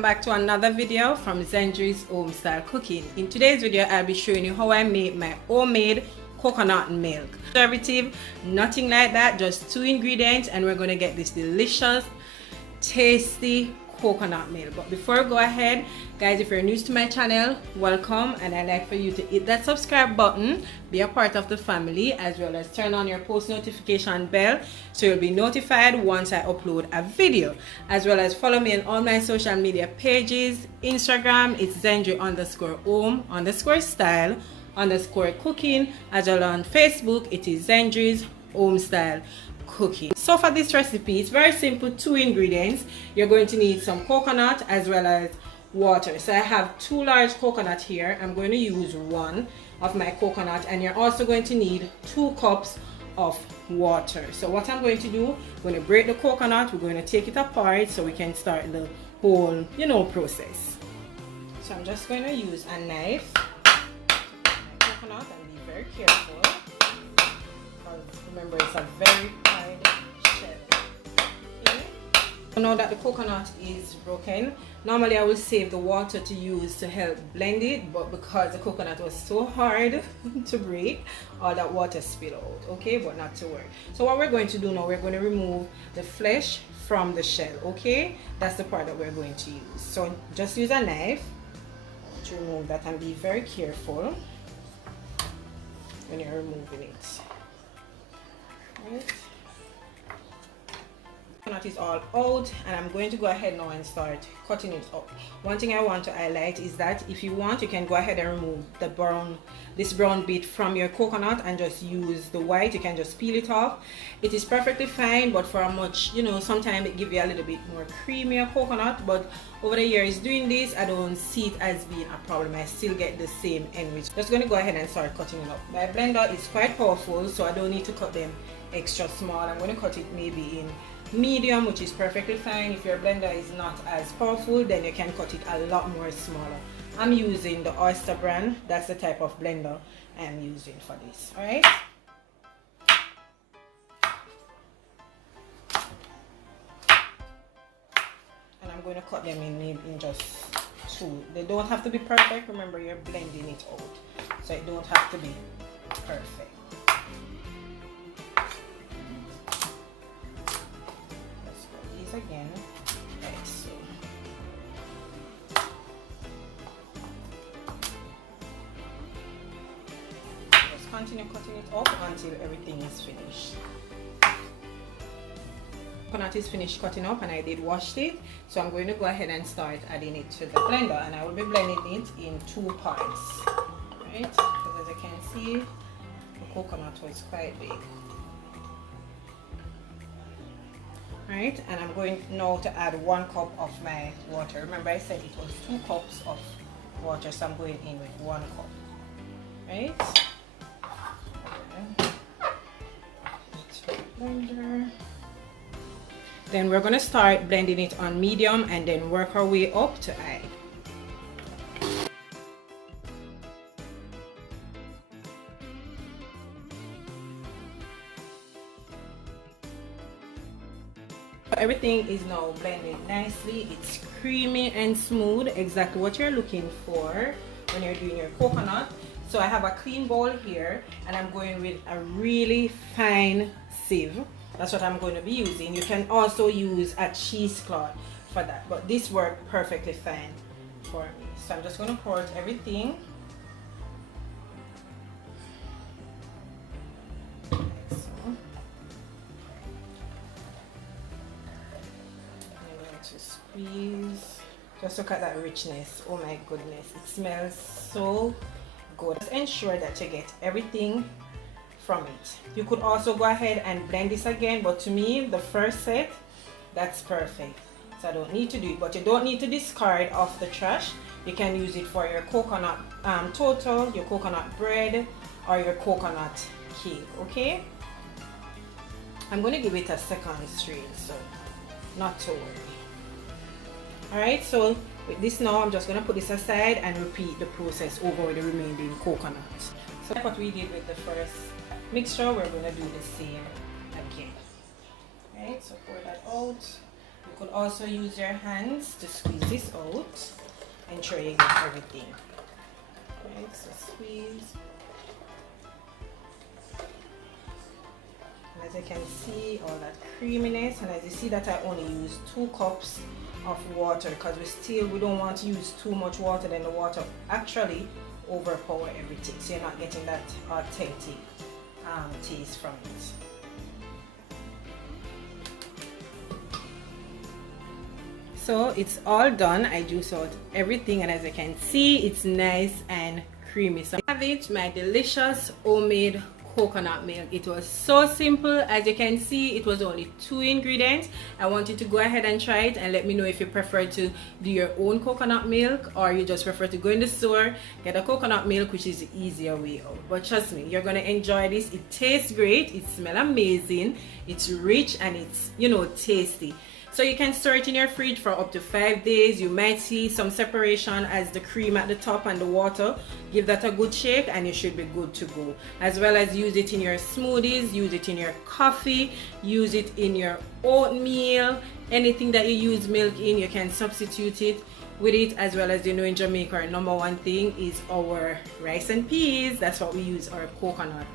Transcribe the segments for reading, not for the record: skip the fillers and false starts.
welcome back to another video from Zenji's Home Style Cooking. In today's video I'll be showing you how I make my homemade coconut milk. Preservative, nothing like that, just 2 ingredients, and we're going to get this delicious, tasty coconut milk. But before we go ahead, guys, if you're new to my channel, welcome, and I'd like for you to hit that subscribe button, be a part of the family, as well as turn on your post notification bell so you'll be notified once I upload a video, as well as follow me on all my social media pages. Instagram, it's Zenji_home_style_cooking, as well on Facebook it is Zenji's Home Style Cooking. So for this recipe, it's very simple, 2 ingredients. You're going to need some coconut as well as water. So I have 2 large coconut here. I'm going to use 1 of my coconut, and you're also going to need 2 cups of water. So what I'm going to do, I'm going to break the coconut, we're going to take it apart so we can start the whole process. So I'm just going to use a knife to break my coconut, and be very careful. Remember, it's a very hard shell. Okay? So now that the coconut is broken, normally I will save the water to use to help blend it, but because the coconut was so hard to break, all that water spilled out. Okay, but not to worry. So what we're going to do now, we're going to remove the flesh from the shell. Okay, that's the part that we're going to use. So just use a knife to remove that, and be very careful when you're removing it. Right. Coconut is all out, and I'm going to go ahead now and start cutting it up. One thing I want to highlight is that if you want, you can go ahead and remove this brown bit from your coconut and just use the white. You can just peel it off. It is perfectly fine, but for a much, sometimes it gives you a little bit more creamier coconut. But over the years doing this, I don't see it as being a problem. I still get the same end result. Just going to go ahead and start cutting it up. My blender is quite powerful, so I don't need to cut them extra small. I'm going to cut it maybe in medium, which is perfectly fine. If your blender is not as powerful, then you can cut it a lot more smaller. I'm using the Oyster brand. That's the type of blender I'm using for this. All right, and I'm going to cut them in just 2. They don't have to be perfect. Remember, you're blending it out, so it don't have to be perfect. Again, right, so just continue cutting it up until everything is finished. Coconut is finished cutting up, and I did wash it, so I'm going to go ahead and start adding it to the blender, and I will be blending it in 2 parts, right? Because as you can see, the coconut was quite big. Right, and I'm going now to add 1 cup of my water. Remember, I said it was 2 cups of water, so I'm going in with 1 cup. Right, blender. Then we're going to start blending it on medium and then work our way up to high. Everything is now blended nicely. It's creamy and smooth, exactly what you're looking for when you're doing your coconut. So I have a clean bowl here, and I'm going with a really fine sieve. That's what I'm going to be using. You can also use a cheesecloth for that, but this worked perfectly fine for me. So I'm just going to pour out everything. Squeeze. Just look at that richness. Oh my goodness, it smells so good. Just ensure that you get everything from it. You could also go ahead and blend this again, but to me, the first set, that's perfect. So I don't need to do it, but you don't need to discard off the trash. You can use it for your coconut total, your coconut bread, or your coconut cake. Okay, I'm going to give it a second strain, so not to worry. Alright, so with this now, I'm just going to put this aside and repeat the process over with the remaining coconut. So like what we did with the first mixture, we're going to do the same again. Right, so pour that out. You could also use your hands to squeeze this out and ensure you get everything. Right, so squeeze. And as you can see, all that creaminess, and as you see that I only use 2 cups of water because we don't want to use too much water, then the water actually overpower everything, so you're not getting that authentic taste from it. So it's all done. I juice out everything, and as you can see, it's nice and creamy. So I have it, my delicious homemade coconut milk. It was so simple. As you can see, it was only 2 ingredients. I want you to go ahead and try it and let me know if you prefer to do your own coconut milk or you just prefer to go in the store, get a coconut milk, which is the easier way out. But trust me, you're gonna enjoy this. It tastes great, it smells amazing, it's rich, and it's, you know, tasty. So you can store it in your fridge for up to 5 days. You might see some separation as the cream at the top and the water. Give that a good shake and you should be good to go. As well as use it in your smoothies, use it in your coffee, use it in your oatmeal. Anything that you use milk in, you can substitute it with it. As well as, you know, in Jamaica, our #1 thing is our rice and peas. That's what we use our coconut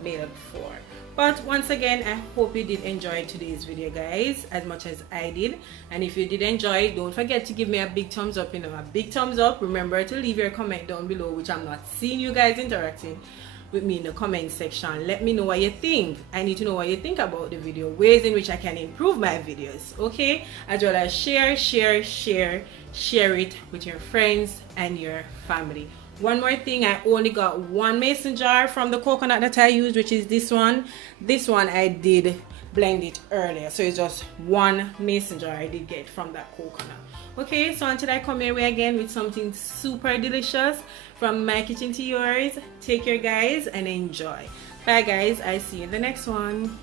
milk for. But once again, I hope you did enjoy today's video, guys, as much as I did. And if you did enjoy, don't forget to give me a big thumbs up, you know, a big thumbs up. Remember to leave your comment down below, which I'm not seeing you guys interacting with me in the comment section. Let me know what you think. I need to know what you think about the video, ways in which I can improve my videos, okay? As well as share it with your friends and your family. One more thing, I only got 1 mason jar from the coconut that I used, which is this one. This one I did blend it earlier, so it's just 1 mason jar I did get from that coconut. Okay, so until I come your way again with something super delicious from my kitchen to yours, take care, guys, and enjoy. Bye, guys. I see you in the next one.